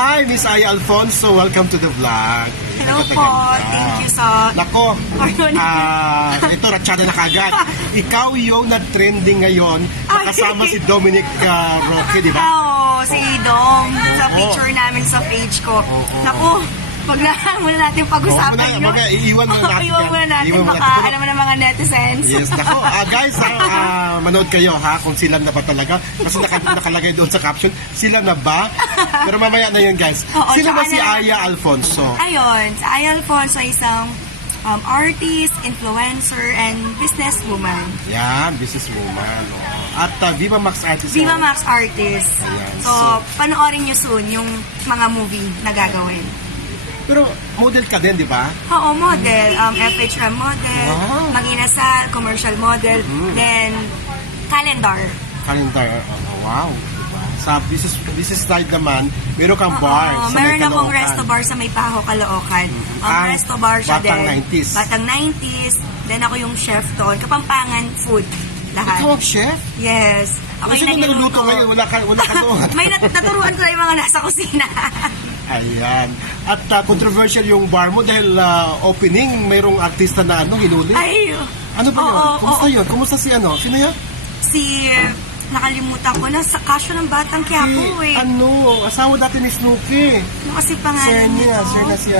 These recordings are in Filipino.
Hi, Miss Aya Alfonso. Welcome to the vlog. Hello po. Thank you sa... Nako, ito, ratsyada na kagad. Ikaw yung nag-trending ngayon. Nakasama si Dominic Roque, di ba? Oo, si Dom. Sa picture namin sa page ko. Naku, pag muna natin pag-usapan yun. Iiwan muna natin. Iiwan muna natin. Baka alam mo na mga netizens. Yes, nako. Guys, manood kayo ha kung sila na ba talaga. Kasi nakalagay doon sa caption, sila na ba? Pero mamaya na yun, guys. Sila ba si Aya Alfonso? Ayun, si Aya Alfonso ay isang artist, influencer, and businesswoman. Yan, businesswoman. At Viva Max Artist. Viva Max Artist. Ayan, so, panoorin nyo soon yung mga movie na gagawin. Pero model ka din, di ba? Oo, model. FHM model, Mag-inasal, commercial model, then calendar. Calendar, wow. Diba? Sa business side naman, meron kang bar sa meron may akong Caloocan. resto bar sa may Paho, Caloocan. Resto bar siya Batang din. 90s. Batang 90s. Then ako yung chef doon. Kapampangan food. Lahat. Ikaw ang chef? Yes. Ako Kasi kung naluluto ngayon, wala ka doon. May naturuan ko na yung mga nasa kusina. Ayan. At controversial yung bar mo dahil opening, mayroong artista na hinuli. Ay, Ano ba yun? Kumusta yun? Kumusta si ano? Sino yun? Nakalimutan ko na sa kasyo ng Batang Quiapo eh. Asawa dati ni Snooki. Ano kasi pangalan nito? Sir na si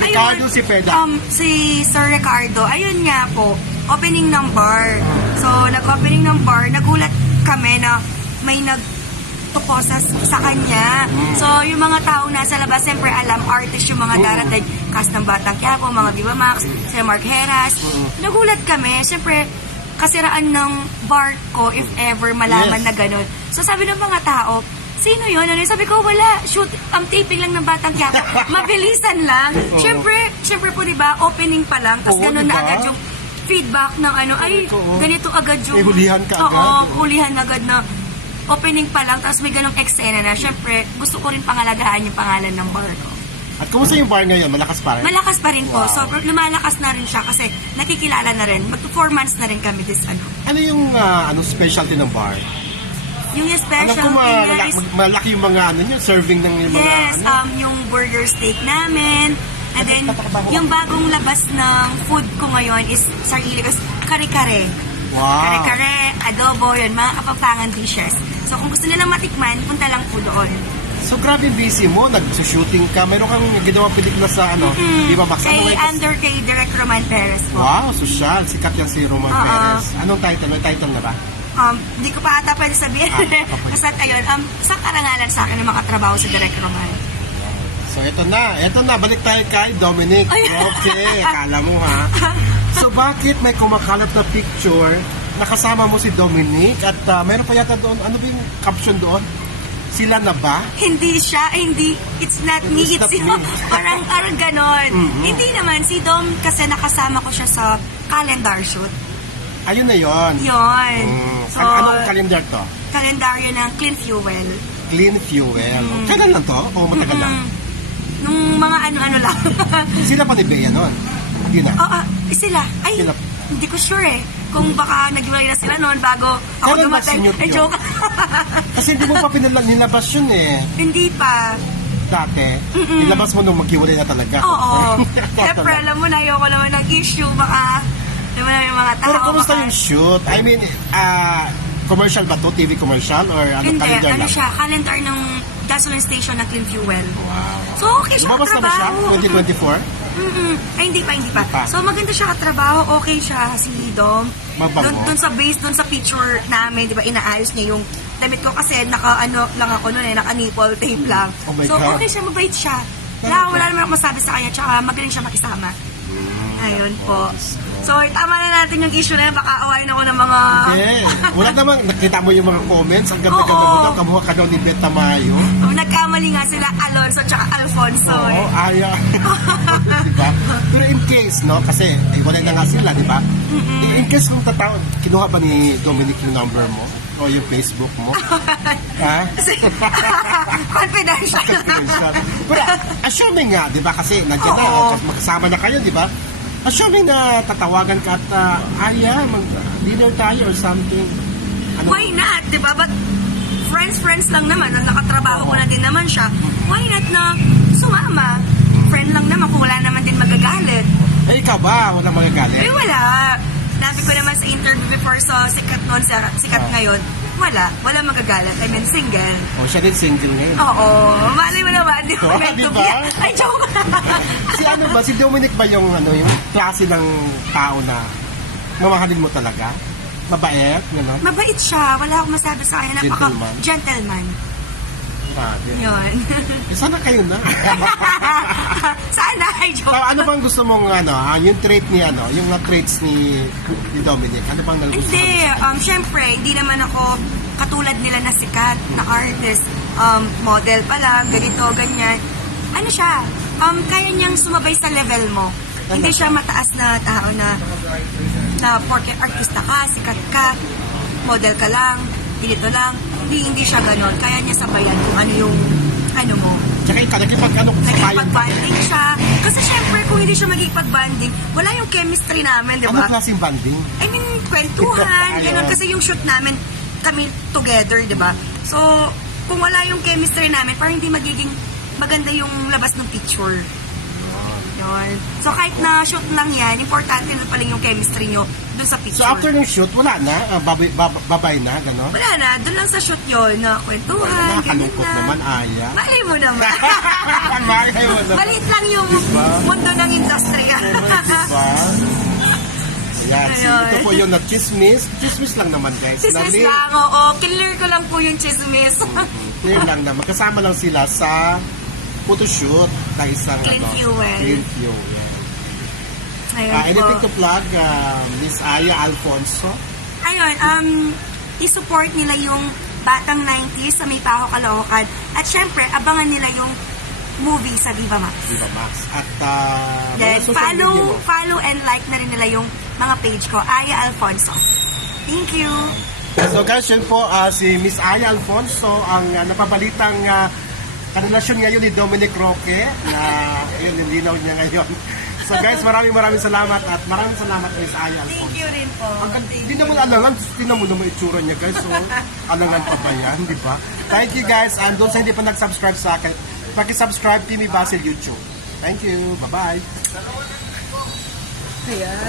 Ricardo si Peda. Si Sir Ricardo, ayun nga po, opening ng bar. So, nag-opening ng bar, nagulat kami na may nagtuko sa kanya. So, yung mga tao nasa labas, siyempre alam, artist yung mga darating, cast ng Batang Quiapo, mga Viva Max, si Mark Heras. Nagulat kami, siyempre, kasiraan ng bar ko if ever malaman na ganun. So, sabi ng mga tao, sino yun? Sabi ko, wala. Shoot, ang taping lang ng Batang Quiapo. Mabilisan lang. Siyempre po, diba, opening pa lang. Tapos ganun na agad yung feedback ng ay, ganito agad yung... hulihan ka agad. Oo, hulihan agad na opening pa lang. Tapos may ganung eksena na. Siyempre, gusto ko rin pangalagaan yung pangalan ng bar ko. At kumusta yung bar ngayon? Malakas pa rin? Malakas pa rin po. Wow. So, lumalakas na rin siya kasi nakikilala na rin. Mag-4 months na rin kami this Ano yung specialty ng bar? Yung specialty niya is... malaki yung mga serving ng mga Yes, yung burger steak namin. And then, yung bagong labas ng food ko ngayon is sarili ko, kare-kare. Wow. Kare-kare, adobo, yun, mga kapampangan dishes. So, kung gusto nilang matikman, punta lang po doon. So, grabe busy mo. Nag-shooting ka. Meron kang ginawang pelikula sa Viva Max. Under kay Direk Roman Perez po. Wow, social. Sikat yan si Roman Perez. Anong title? May title na ba? Hindi ko pa ata pwede sabihin. Basta ayun, isang karangalan sa akin ng makatrabaho sa Direk Roman. So, ito na. Balik tayo kay Dominic. Okay, akala mo ha. So, bakit may kumakalat na picture nakasama mo si Dominic at mayroon pa yata doon, ano ba yung caption doon? Sila na ba? Hindi siya, hindi. It's not me, it's you. Parang ganon. Hindi naman, si Dom kasi nakasama ko siya sa calendar shoot. Ayun na yon. Yun. So, anong calendar to? Kalendaryo ng Clean Fuel. Clean Fuel. Kailan lang to? O matagal lang? Nung mga ano-ano lang. Sila pa ni Bea noon? Hindi na? Sila. Ay, hindi ko sure eh. Kung baka nag-iwalay na sila noon bago ako dumatay. Joke. Kasi hindi mo pa nilabas yun eh. Hindi pa. Dati? Nilabas mo nung maghiwalay na talaga. Oo. Siyempre, alam mo na, ayoko naman nag-issue. Baka, alam mo na yung mga tao. Pero kumusta yung shoot? I mean, commercial ba to? TV commercial? Or hindi, calendar lang? siya, calendar ng gasoline station ng Clean Fuel. Wow. So, okay siya Lumabas na ba siya? katrabaho. 2024? Ay, hindi pa. So, maganda siya katrabaho. Okay siya, si Dom. Doon sa base, doon sa picture namin, di ba, inaayos niya yung damit ko kasi naka-ano lang ako noon naka-nipple tape lang. So, okay siya, mabait siya. Wala naman ako masabi sa kanya, tsaka magaling siya makisama. Ayun po. So, tama na natin yung issue na yun. Baka awayin ako ng mga... Wala naman. Nakita mo yung mga comments. Ang ganda-ganda mo daw. Kamuha ka daw ni Beth Tamayo. Nagkamali nga sila Alonso tsaka Alfonso. Oo, Aya. Diba? Pero in case, no? Kasi iwalay na nga sila, di ba? In case kung kinuha ba ni Dominic yung number mo? O yung Facebook mo? Ha? Confidential. Pero assuming nga, di ba? Kasi nandiyan na. Magkasama na kayo, di ba? Assuming na tatawagan ka at mag-dinner tayo or something. Why not? Diba? But friends lang naman. Nakatrabaho ko na din naman siya. Why ako, wala naman din magagalit. Eh, ikaw ba? Walang magagalit? Eh, wala. Sabi ko naman sa interview before, so sikat noon, sikat ngayon, wala magagalit. I mean, single. O, siya din single ngayon. Oo, malay mo naman, di ko Oh, meant di to ba? be. Ay, joke. Si ano ba? Si Dominic ba yung klase ng tao na mamahalin mo talaga? Mabait? Gano'n? Mabait siya, wala akong masabi sa kanya. Gentleman. Gentleman. Grabe. Yun. Eh, sana kayo na. Sana, ay, So, joke. ano bang gusto mong yung trait ni yung mga traits ni Dominic? Ano bang nagustuhan? Hindi, syempre, hindi naman ako katulad nila na sikat na artist, model pa lang, ganito, ganyan. Ano siya, kaya niyang sumabay sa level mo. Hindi siya mataas na tao na porke artista ka, sikat ka, model ka lang, ganito lang. Hindi siya ganon. Kaya niya sabayan kung ano yung ano mo. Tsaka ikaw, Nagkipag-banding siya. Kasi syempre, kung hindi siya magkipag-banding, wala yung chemistry namin, di Ano ba? klaseng banding? I mean, kwentuhan, ganun. Kasi yung shoot namin, kami together, di ba? So, kung wala yung chemistry namin, parang hindi magiging maganda yung labas ng picture. Yun. So, kahit na shoot lang yan, importante na pala yung chemistry nyo dun sa picture. So after ng shoot, wala na? Babay na, gano'n? Wala na, dun lang sa shoot yun, na kwentuhan, Nakakalungkot ganyan na. naman, Aya. Malay mo naman. Malay mo naman. Maliit lang yung Diba? mundo ng industry. Diba? Ayan, Ayun. ito po yung na-chismis. Chismis lang naman, guys. Chismis Nali- lang, oo. Clear ko lang po yung chismis. Clear lang naman. Kasama lang sila sa photoshoot na isang Clean fuel. Clean fuel. Yeah. Ayun Anything po. to plug, Miss Aya Alfonso? Ayun, i-support nila yung Batang 90s sa May Paho, Caloocan. At syempre, abangan nila yung movie sa Viva Max. Viva Max. At Then, mga social media mo. follow and like na rin nila yung mga page ko, Aya Alfonso. Thank you. So guys, yun po si Miss Aya Alfonso ang napabalitang karelasyon ngayon ni Dominic Roque na yun, nilinaw niya ngayon. So guys, maraming salamat at maraming salamat Miss Aya Alfonso. Thank you rin po. Hindi naman alangan, tinan mo naman itsura niya guys. So, alangan pa ba yan, di ba? Thank you guys, and doon sa hindi pa nag-subscribe sa akin, paki-subscribe Timmy Basil YouTube. Thank you, bye-bye. Ayan.